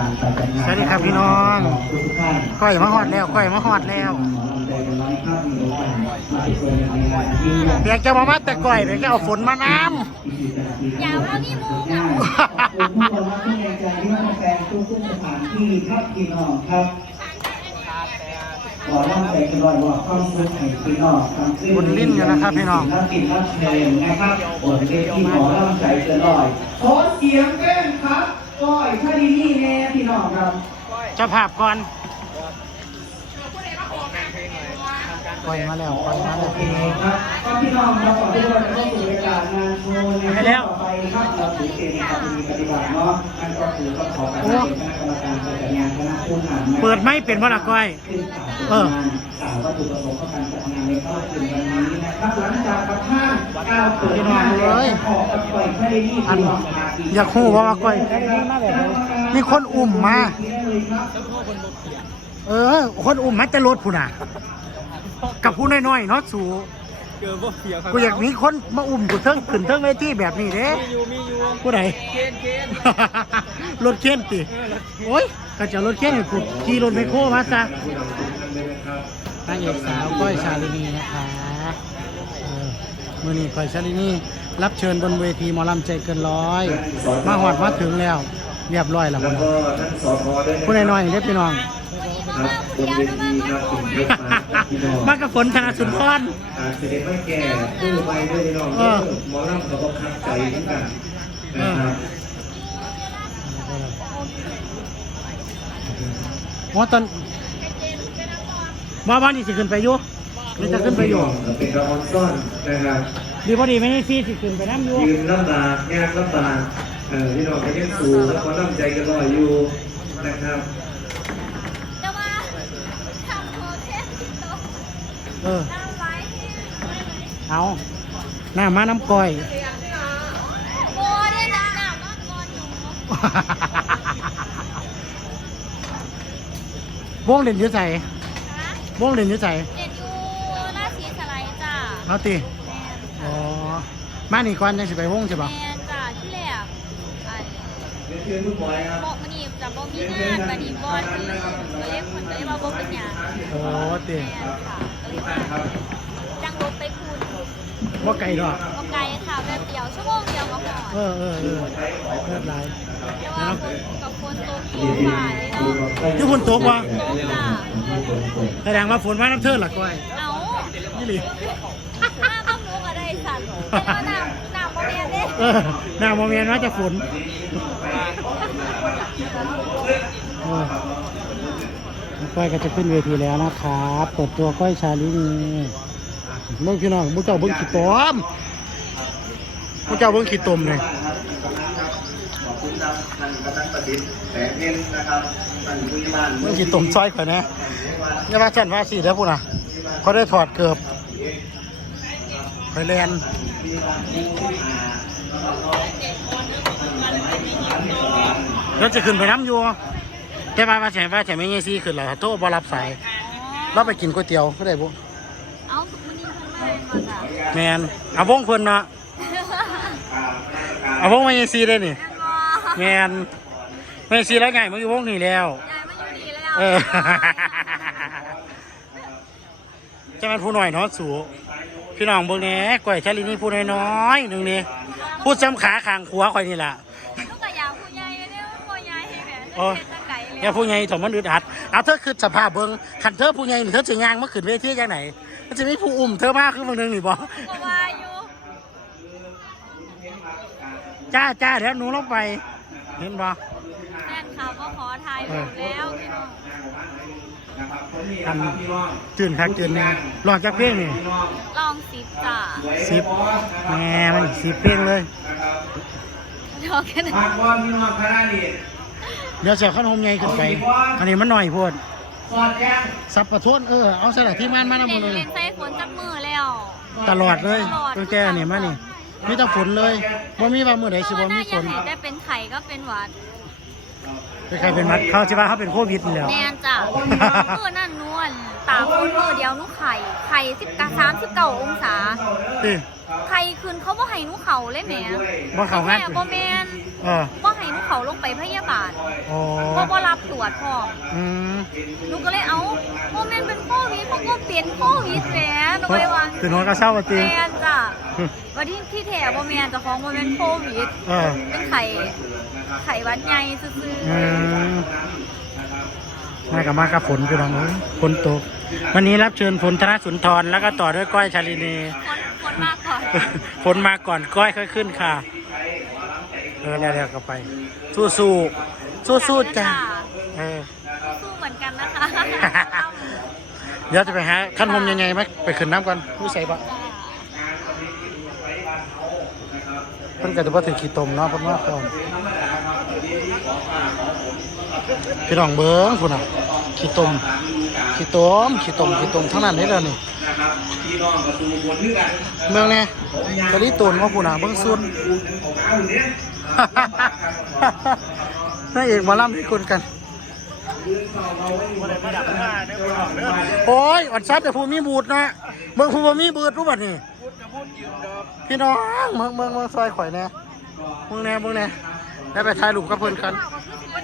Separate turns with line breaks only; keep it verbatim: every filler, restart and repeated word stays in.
การจัดงานสวัสดีครับพี่น้องก้อยมาฮอดแล้วก้อยมาฮอดแล้วเปียกจะมามาแต่ก้อยเปียกจะเอาฝนมาน้ำ
อย่าเอานี่มูอ่ะ
บนลิ้นกันนะครับพี่น้อง
กินรับเชิญนะครับบนเวทีขอร่ำใจเกินร้อยขอเสียงแก้มครับก้อยถ้าดีนี่แน่พี่น้องครับ
เจ้าภาพก่อนก้อยมาแล้วก้อยมาแล้ว
พี่น้องครับก็พี่น้องเราขอที่เราจะเข้าสู่รายการงานโชว์ในต่อไปครับเราถือเกณฑ์ครับมีปฏิบัติเนาะนั่นก็คือต้องขอการเป็นคณะกรรมการจัดงานคณะผู้นำ
เปิดไม่เป็นว่าละก้อยเออ
สาววัตถุประสงค์ของการจัดงานในค่ำคืนวันนี้นะครับหลังจากประธานก้าวเปิดงานเลยขอกับก้อยถ้าดีนี่พี่น้อง
อยากคู่ว่าก้อยมีคนอุ้มมาเออคนอุ้มมาจะรถผู้น่ะกับผู้น้อยๆเนาะสูกูอยากมีคนมาอุ้มกูเทิงขึ้นเทิงเวทีแบบนี้เด้ผู้ใดรถเข็นติโอ้ยก็จะรถเข็นให้กูขี่รถไมโครมาซะนางเอกสาวก้อยชาลินีนะคะมือนี้ก้อยชาลินีรับเชิญบนเวทีหมอลำใจเกินร้อยมาหอดมาถึงแล้วเรียบร้อยแล้วผู้น้อยๆเด็กพี่น้อง
ครับบนเวทีครับถึงเยอะมากพี่น้อง
มากระฝนธนาสุนทร
เสด็จไม่แก่ผู้ไปด้วยพี่น้องหมอลำเขาก็คัดใจเหมือนกันนะครับ
ว่าตอนว่าบ้านนี่สิขึ้นไปอยู่นี่จะขึ้นไปอยู่
เป็นกระออนซ่อนนะครับ
ดีพอดีไม่ได้ที่สิขึ้นไปน้ำอยู่
ยืนลำบากยากลำบากเออพี่น้องก็ยังสู้แล้วก็ตั้งใจกันรออยู่นะครับ
เออเอาหน้ามาน้ำก้อย
โอ้ยหน้าหน้าก้อนก้อนอยู่
วงเด่นยืดใจวงเด่นยืดใจ
เด่นอยู่หน้าสีสไลด์จ้า
เอาตีอ๋อมาหนีก่อนยังสิไปวงใช่ปะ
แมนจ้าที่แรกไอ้บอกมันนี่จะบอกมีงานบัดนี้บอลคือเล็กคนเลยว่าบอกเป็นอย่าง
โอ้ตี
จังรถไปคูณ
ว่าไก่หรอ
ว่าไก่ค่ะแบบเดียวชั่วโมงเดียวก็พอ
เออเออเออเลือดไหล
แล้วกับคนโตตัวฝ่ายเนาะ
ที่คนโตกว่า
จ้า
แสดงว่าฝนมาน้ำเทิดหรอก้อย
เอา
นี่หรือ
หน้าต้องรู้อะไรสั่นแล้วหน้าหน้าโมเมนต์เนี่ย
เออหน้าโมเมนต์ว่าจะฝนก้อยก็จะขึ้นเวทีแล้วนะครับเปิดตัวก้อยชาลินีเมื่อกี้น้องมุ้งเจ้าเบิ้งขี้ตมมุ้งเจ้าเบิ้งขี้ตมเลยเบิ้งขี้ตมซอยข่อยนะนี่ว่าฉันว่าสิแล้วพูดนะเขาได้ถอดเกือบข่อยแลนแล้วจะขึ้นไปน้ำอยู่แต่ว่าว่าแฉว่าแฉไม่เงี้ยซีขึ้นแล้วโทรบอรับสายเราไปกินก๋วยเตี๋ยวก็ได้บุ
เอาวันนี้คน
แมนเอาวงคนเนาะเอาวงไม่เงี้ยซีได้นี่แมนไม่ซีแล้วไงมันอยู่วงนี่แล้วเออจะเป็นผู้หน่อยเนาะสูพี่น้องเบิ่งแหน่ก้อยชาลินีผู้น้อยๆหนึ่งนี่พูดซ้ำขาขางขวาข่อยนี่แหละ
ลูกกระยาผู้ใหญ่เนี่ยผู้ใหญ่เห็นไหม
อย่าผู้ใหญ่ถมมันอึดอัดเอาเธอคือสภาพเบิ้งขันเธอผู้ใหญ่เธอจะย่างมาขึ้นเวทียังไหนมันจะมีผู้อุ้มเธอมากขึ้นบางนึงนี่บอจ้าจ้าเดี๋ยวหนูลงไปเห็นบอ
แฟนเขาก็ขอถ่ายรูปแล้วพี่น้อง
อันตื่นคักตื่นเนี่ยลองจากเพลงนี่
ลองสิบจ้า
สิบแหมมันสิบเพลงเลย
เดี๋ยวแค่นั้น
เดี๋ยวเสียข้าวหอมใหญ่ขึ้นไปอันนี้มันหน่อยพูดซับประทุนเออเอาสลัดที่ม่านมาแล้วหมดเลย
เล่นใส่ฝนจับมือแล้ว
ตลอดเลยตั้งแต่เนี่ยมานี่ไม่ต้องฝนเลยว่ามีว่ามือไหนสิว่ามีฝน
ได้เป็นไข่ก็เป็นหวัด
เป็นใครเป็นมัดเขาใช่ป่ะเขาเป็นโควิดแล้ว
แม่จ้ะมือนั่นนวลตาพูนมือเดียวนุไข่ไข่สิบกะสามสิบเก้าองศาไข่คืนเขาบ่ให้นุเข่าเลยแหม
บ่เข่างัด
บ่แมนบ่ให้นุลูกเขาลงไปพยาบาล
อ๋อ
เพราะว่ารับตรวจพ่อ
อืม
หนูก็เลยเอาโมเมนต์เป็นโควิดเขาก็เปลี่ยนโควิดแหมหนูเลยว่า
คือน้องก็เศร้าจริง
แมนจ้ะวันที่ที่แถวโมเมนต์จะของโมเมนต์โควิด
เออ
เป็นไข่ไข่หวัดใหญ่ซื่อ
อืมมากับมากับฝนคือน้องเอ้ยฝนตกวันนี้รับเชิญฝนธนสุนทรแล้วก็ต่อด้วยก้อยชาลินี
ๆคนคนมากก่อน
ฝนมาก่อนก้อยค่อยขึ้นค่ะเออแล้วๆก็ไป สู้สู้สู้สู้ๆจ้ะเออ
สู้เหมือนกันนะคะ
เดี๋ยวจะไปหาขั้นหมยังไงไหมไปขึ้นน้ำก่อนรู้ใส่ปะเพิ่นก็จะว่าถือขี้ตมเนาะเพิ่นว่าก่อนพี่น้องเบิ้งคุณอ่ะขี้ตมขี้ตมขี้ตมขี้ตมทั้งนั้นเลยเด้อนี่เมืองเนี่ยกะลิตูนว่าคุณอ่ะเบิ้งซุน นายเอกมาล่ำให้คุณกันโอ้ยอันซับแต่ผู้มีบูดนะเมืองผู้บ่มีบูดรู้ป่ะนี่พี่น้องเมืองเมืองเมืองซอยข่อยแน่เมืองแน่เมืองแน่ได้ไปถ่ายรูปกับเพื่อนกัน
ข้าวก็คือสิ